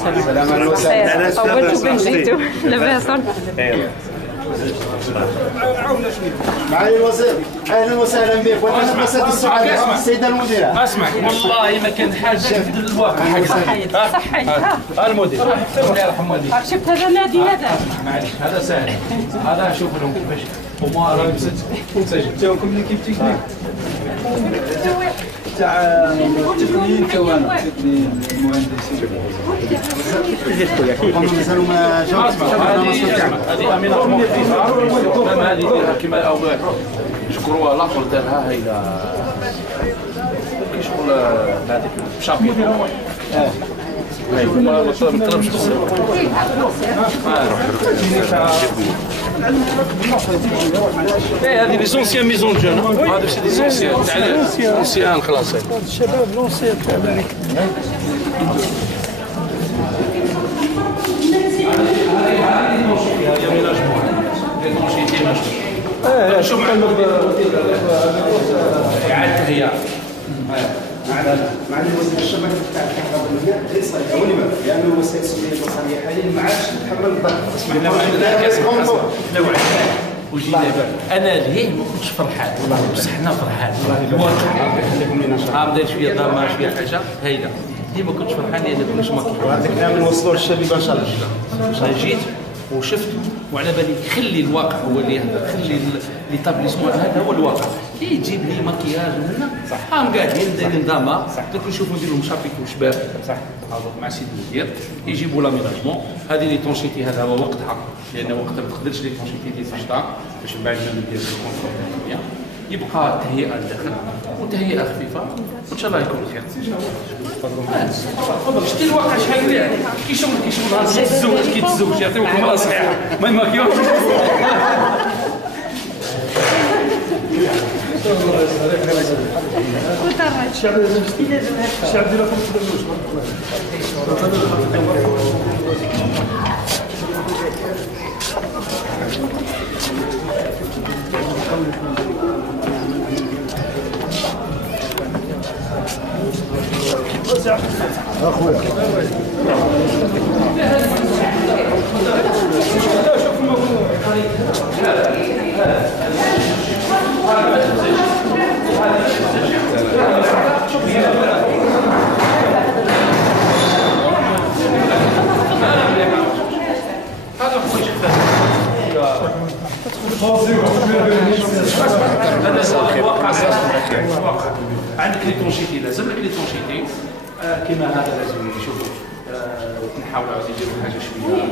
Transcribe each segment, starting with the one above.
سلام عليكم. طولتوا بين جيتوا لاباس. معالي الوزير اهلا وسهلا بك. وانا مسألة السؤال السيده المديره. اسمعك والله ما كان حاجه في الواقع حق صحيت المدير الله يرحم والديك. شفت هذا النادي هذا معليش هذا سهل. هذا شوف لهم كيفاش هما راهم سجلتوكم اللي كيف تكنيك تاع التقنيين كوانا التقنيين المهندسين. مازالوا ما جاوبش. هذه امينه هذه ديرها كما الاول شكروها الاخر دارها هي كي شغل هذيك شابيط ما نطلبش هذه لي زونسيان ميزون جون. هذا سي دي زونسيان تاع لونسيان خلاص الشباب لونسيان تاع شوف إعادة تهيئة. معالي الوزير الشبكه تاع الكهرباء غير صحيحه ولماذا؟ لانه الوسائل السوريه البصريه حاليا ما عادش تتحمل الضغط. وجينا انا ليه ما كنتش فرحان بصح حنا فرحان الواقع بدا شويه ضرمه شويه حاجه هايله. ليه ما كنتش فرحان لان كلش ماكي. وهذاك الكلام نوصلوه للشباب ان شاء الله. جيت وشفت وعلى بالي خلي الواقع هو اللي يهدر. خلي ليتابليسمون هذا هو الواقع اللي يجيب لي مكياج ومنا صح. راهم قاعدين دايرين ضامه دوك نشوفوا نديروا مشابيك وشباب صح مع سيد المدير يجيبوا لاميناجمون. هذه لي تونشيتي هذا هو وقتها لان وقتها ما تقدرش لي تونشيتي دي في الشتاء باش من بعد ما ندير الكونفورم. يبقى تهيئه الداخل وتهيئه خفيفه وان شاء الله يكون خير. شتي الواقع شحال مليح كي شغل الزوج كي تزوج يعطيوك المراه صحيحه ما يماكيوش. الشعب ديالكم تدوش اخويا عندك لي تونشيتي لازم لك لي تونشيتي كما هذا لازم نشوفوا نحاولوا عاود نديروا حاجه شويه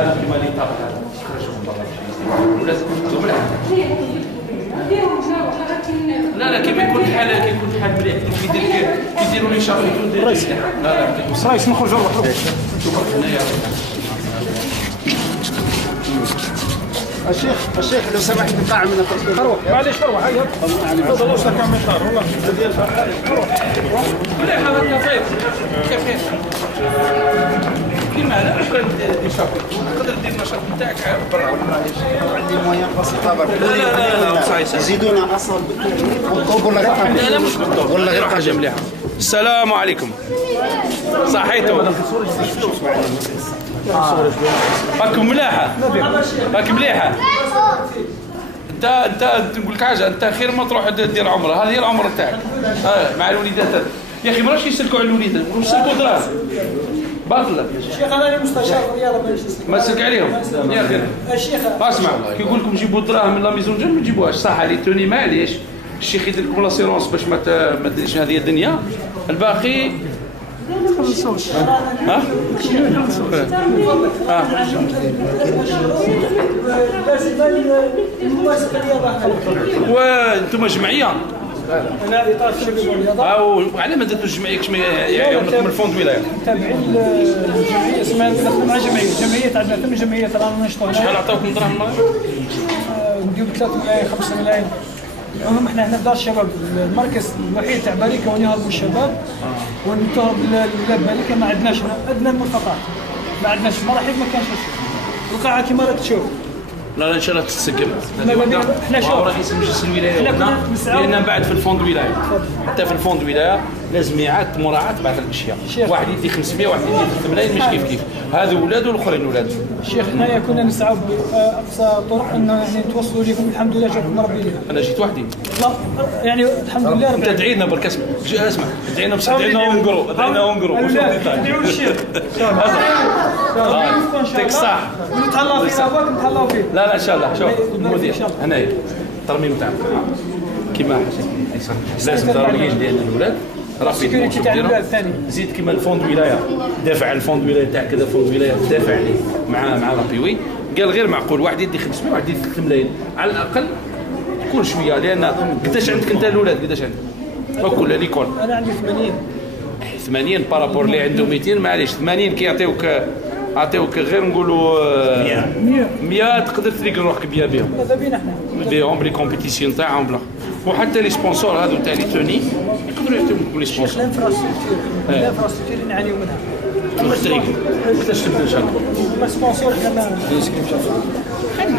هذا كما لي طاب هذا نخرجوا من برا ولازم نكونوا مليح. لا كيما يكون الحال مليح كيديروا لي شابيتو لا رئيس نخرجوا نروحوا شوف هنايا الشيخ لو سمحت نطلع من التصوير. معليش روح هيا تفضلوا لك كمنطار والله مليح هذا الكافيه كافيه كيما هذا نقدر ندير شابيتو نقدر ندير النشاط نتاعك برا. عندي مويان بسيطه برك. لا يزيدونا اصلا بالطوب ولا غير لا مش بالطوب ولا غير حاجه مليحه. السلام عليكم. صحيتوا راكم ملاحه راكم مليحه. انت نقول لك حاجه انت خير ما تروح دير عمره. هذه هي العمره تاعك مع الوليدات. يا اخي ما راهش يسلكوا على الوليدات يسلكوا دراهم باطله. الشيخ انا مستشار الرياضه ما تسلك عليهم يا اخي. الشيخ اسمع كي يقول لكم جيبوا الدراهم من لا ميزون جون ما تجيبوهاش صح. لي توني معليش الشيخ يدير لكم لاسيرونس باش ما تديرش هذه الدنيا. الباقي ها وانتم جمعيه انا اطار الشباب والرياضه على ما درتوا الجمعيه كاش ما يعاونكم الفوند ولايه تابعين الجمعيه اسمها ندخلوا مع جمعيه عندنا 8 جمعيات رانا نشطوا. شحال عطاوكم دراهم نديروا 3 ملايين 5 ملايين. المهم احنا هنا في دار الشباب المركز الوحيد تاع باريكا وين يهربوا الشباب ونتهرب لبلاد باريكا. ما عندناش ادنى المرتفعات ما عندناش مراحل ما كانش القاعه كما راك تشوف لا ان شاء الله تتسقم. حنا شوف رئيس مجلس الولايه لان من بعد في الفوند الولايه حتى في الفوند الولايه لازم يعاد مراعاه بعض الاشياء. واحد يدي 500 واحد يدي 3 ملايين مش كيف هذو ولاد والاخرين ولاد. الشيخ حنايا كنا نسعوا باقصى طرق انه يعني نتوصلوا لكم. الحمد لله جاكم ربي لينا. انا جيت وحدي. لا يعني الحمد لله انت ادعي لنا برك اسمع ادعي لنا بس ادعي لنا ونقروا ندعوا للشيخ يعطيك الصحه ونتهلاو فيه اباك نتهلاو فيه. لا ان شاء الله. شوف المدير هنايا الترميم تاعك كيما لازم ضروريين لان الاولاد رافضين زيد كيما الفوند ولايه دافع الفوند ولايه تاع كذا فوند ولايه دافع عليه مع رابيوي قال غير معقول واحد يدي 500 واحد يدي 3 ملايين على الاقل كل شويه. لان قداش عندك انت الاولاد قداش عندك؟ وكل ليكول انا عندي 80 بارابور اللي عنده 200 معليش 80 كيعطيوك عطيوك غير نقولوا 100 تقدر تلقى روحك بيا بهم. هذا بينا احنا بهم بلي كومبيتيسيون تاعهم بلا وحتى لي سبونسور هذو تاع لي توني يقدروا يعطيوكم لي سبونسور. الانفراستركتور نعانيو منها. الطريق قداش تبدا ان شاء الله؟ السبونسور حنا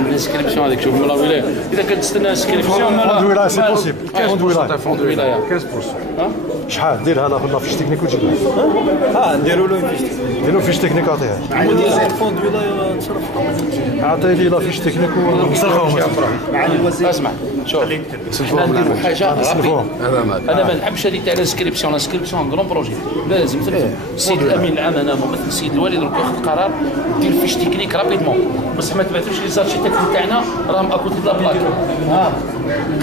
الانسكريبسيون هذيك شوف من الولايه اذا كنت تستنى انسكريبسيون فوند ولايه سي بوسيبل. فوند ولايه 15% شحال ديرها ناخذ لا فيش تكنيك وتجيبها. نديروا له فيش نديروا فيش تكنيك عطيها. الفوند ولايه تصرف عطي لي لا فيش تكنيك ونصرفهم. مع الوزير. اسمع شوف حنا نديروا حاجه رابيد. انا ما نحبش هذيك تاع الانسكريبسيون كرون بروجي لازم السيد الامين العام انا ممثل السيد الوالي دروك ياخذ قرار دير فيش تكنيك رابيدمون بصح ما تبعثوش لي زارشي تاعنا راهم اكوت بلا بلاك.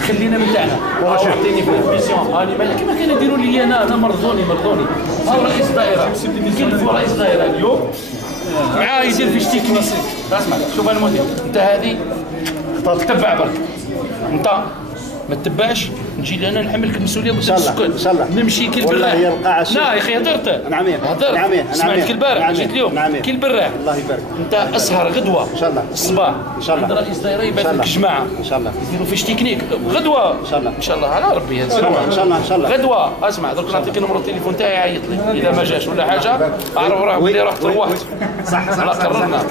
خلينا من تاعنا عطيني في الفيزيون هاني كيما كانوا يديروا لي انا مرضوني هاو رئيس دائره كيلفوا رئيس دائره اليوم معاه يدير فيش تكنيك. اسمع شوف انا المدير انت هذه تتبع برك انت ما تتبعش نجي لهنا نحملك المسؤوليه قدام السكان. ان شاء الله نمشي كي البراح. لا يا اخي هدرت. نعم سمعت كي البارح جيت اليوم كي البراح. الله يبارك. انت اسهر غدوه ان شاء الله الصباح ان شاء الله عند رئيس دائره يبعث لك جماعه ان شاء الله يديروا فيش تكنيك غدوه ان شاء الله ان شاء الله على ربي ان شاء الله غدوه. اسمع درك نعطيك نمرو التليفون تاعي عيط لي اذا ما جاش ولا حاجه اعرف روح بلي رحت روحت. صح قررنا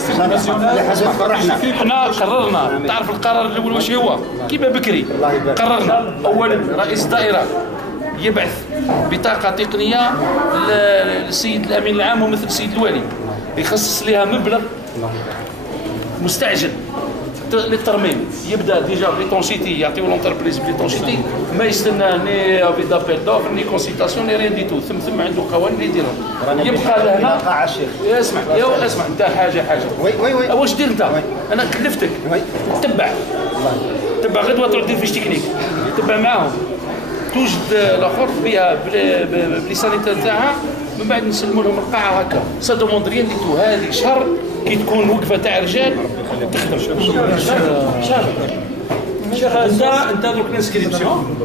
حنا قررنا. تعرف القرار الاول واش هو كيما بكري قررنا اولا رئيس الدائره يبعث بطاقه تقنيه للسيد الامين العام ومثل السيد الوالي يخصص لها مبلغ مستعجل للترميم. يبدا ديجا بليتونسيتي يعطيو لونتربريز بليتونسيتي ما يستنى ني افي دابيل دوفر ني كونسيلتاسيون ني ريان دي تو ثم عنده قوانين اللي يديرهم. يبقى لهنا اسمع اسمع انت حاجه وي واش دير انت؟ انا كلفتك تبع غدوه تروح دير فيش تكنيك تبع معاهم توجد الاخر بها بلي سانيتير تاعها من بعد نسلموا لهم القاعه هكا سا دوموند ريان دي تو. هذه شهر كي تكون وقفه تاع رجال تخدم شهر. انت دوك الانسكريبسيون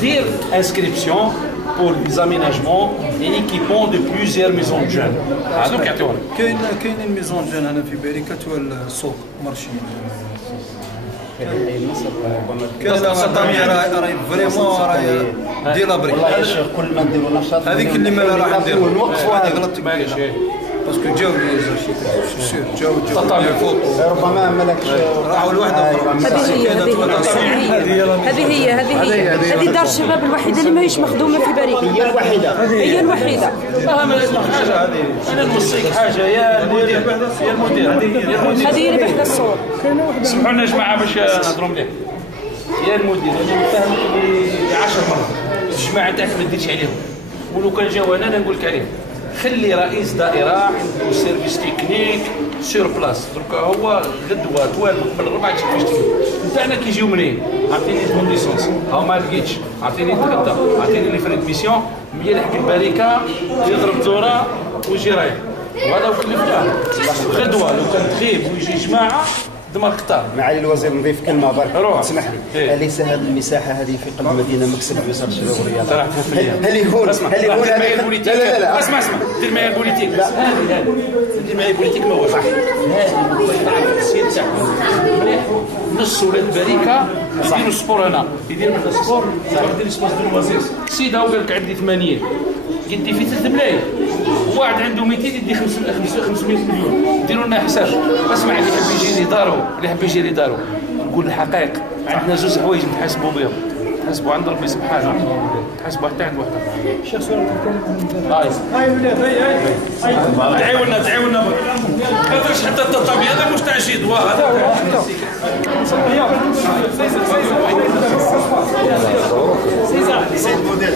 دير انسكريبسيون pour les aménagements et équipements de plusieurs maisons de jeunes. هذوك يعطيوها كاين الميزون جون هنا في باريكا تول السوق مرشي كذا سطامي راهي فريمون راهي ديلابري. والله يا شيخ كل ما نديروا نشاط هذيك اللي ما راح نديروا ونوقفوا هذه غلطتك باسكو جاو لي سير جاو فوق ربما مالكش راحوا لوحده. هذه دار الشباب الوحيده اللي ماهيش مخدومه في باريكا. هي الوحيده. انا نوصيك حاجه يا المدير هذه هي اللي بحدا الصور. سمحوا لنا يا جماعه باش نهضروا مليح. يا المدير انا نفهمك اللي 10 مرات الجماعه تاعك ما ديرش عليهم ولو كان جاو انا نقول لك عليهم. خلي رئيس دائره عنده سيرفيس تكنيك سور بلاس. درك هو غدوه توالف قبل 4 تجي نتاعنا كيجيو منين؟ عطيني الكونديسونس ها ما لقيتش عطيني الغدا عطيني لي فريد ميسيون يلحق الباريكا يضرب زوره ويجي رايح وهذا وكلفته غدوه لو كان تغيب ويجي جماعه دماغ كتار. معالي الوزير نضيف كلمه برك اسمح لي. اليس هذه المساحه هذه في قلب المدينه مكسب لوزاره الشباب والرياضه؟ هل يكون لا اسمع دير معايا البوليتيك. لا دير معايا البوليتيك ما هو صح. هذه السيد تاعكم مليح نص ولاد باريكا يديروا السبور هنا يدير من السبور يدير سبور ديال الوزير. السيد هو قال لك عندي 80 قلت في 3 ملايين واحد عنده 200 يدي 500 مليون. ديروا لنا حساب. اسمع، اللي يحب يجي لدارو نقول الحقائق. عندنا زوج حوايج نتحاسبوا بهم، نحاسبوا عند ربي سبحانه، نحاسبوا حتى عند واحد. شيخ سؤال تتكلم هاي ولاد هاي تعاوننا هذاش حتى الطبيب هذا مش تاع شي دواء هذا. سيد موديل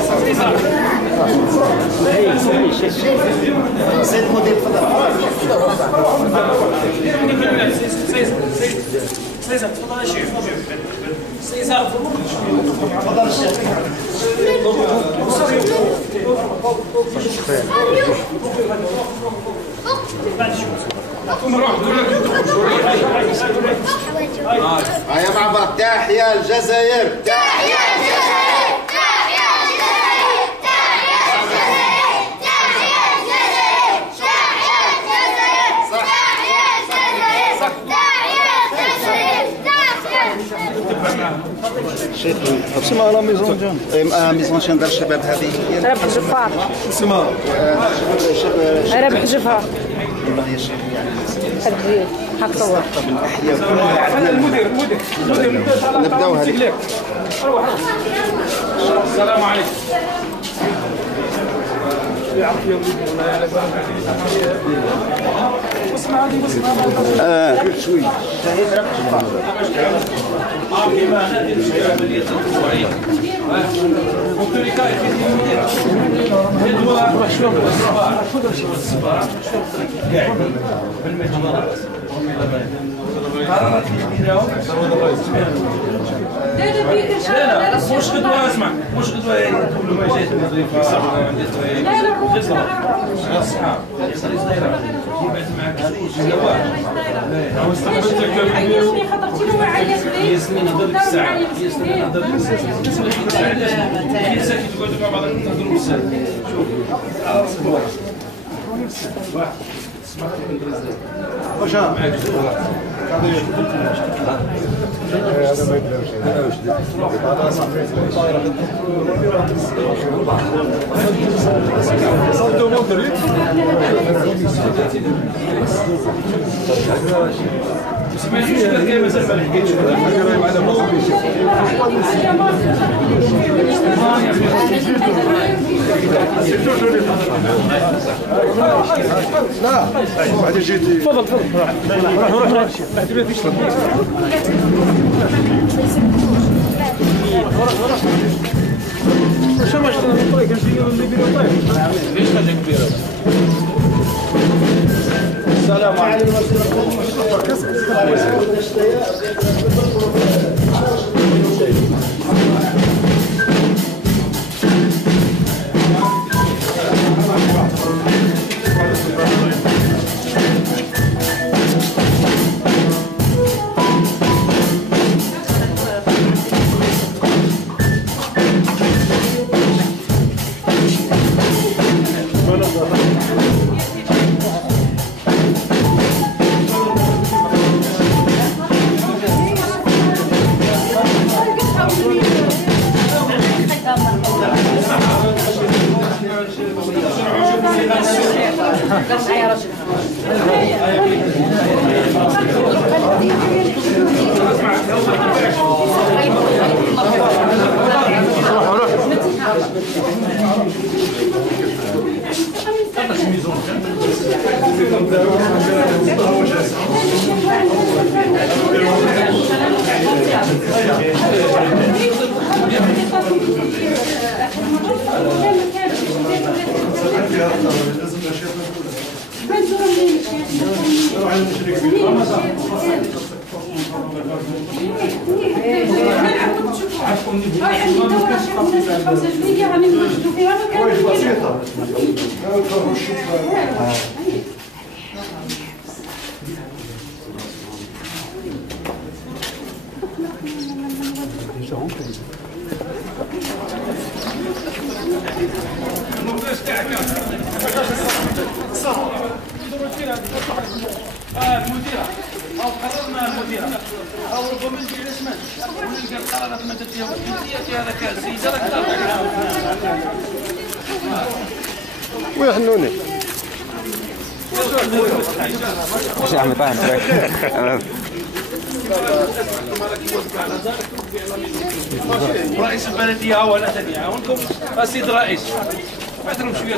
سيد موديل سيزا تفضل يا شيخ. سيزا تفضل الشيخ. هيا مع بعض. تحيا الجزائر. تحيا الجزائر. تحيا الجزائر. تحيا الجزائر. تحيا الجزائر. تحيا الجزائر. تحيا الجزائر. تحيا الجزائر. شيخ اسمها لا ميزون جون. ميزون شان دار الشباب هذه ربح جفار. اسمها ربح جفار. والله يا شيخ يعني الجيل حق صور. الأحياء كلها المدير نبداوها. السلام عليكم. شوي شهيد ربح لا مش غدوة. اسمع مش غدوة كل ما جيت نظيفة اصحاب يصير صغيرة يبعد معك هو استقبلتك ياسمين هضر لك الساعة. ياسمين هضر لك الساعة. علاش ساكت تقعدوا مع بعضكم تهضروا بالساعة. شوف واحد سمعت من درزة واش معك هذا ما يديرش. هذا واش هذا صافي صوتو مودري. سمعتوش كاين مازال ما حكيتش. لا بعد جيتي. تفضل روح ما فيش. شو ما اشتغل الطريق نجيو نديرو طيب. ليش هذا كبيرة؟ السلام عليكم. المديرة أو قررنا المديرة أو ربما نجي على اسمها ونلقى القرارات ما تتيها في هذا كاس ويحنوني يا عم طاهر رئيس البلديه هو لا يعاونكم السيد الرئيس اعطيهم شويه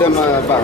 قدام بعض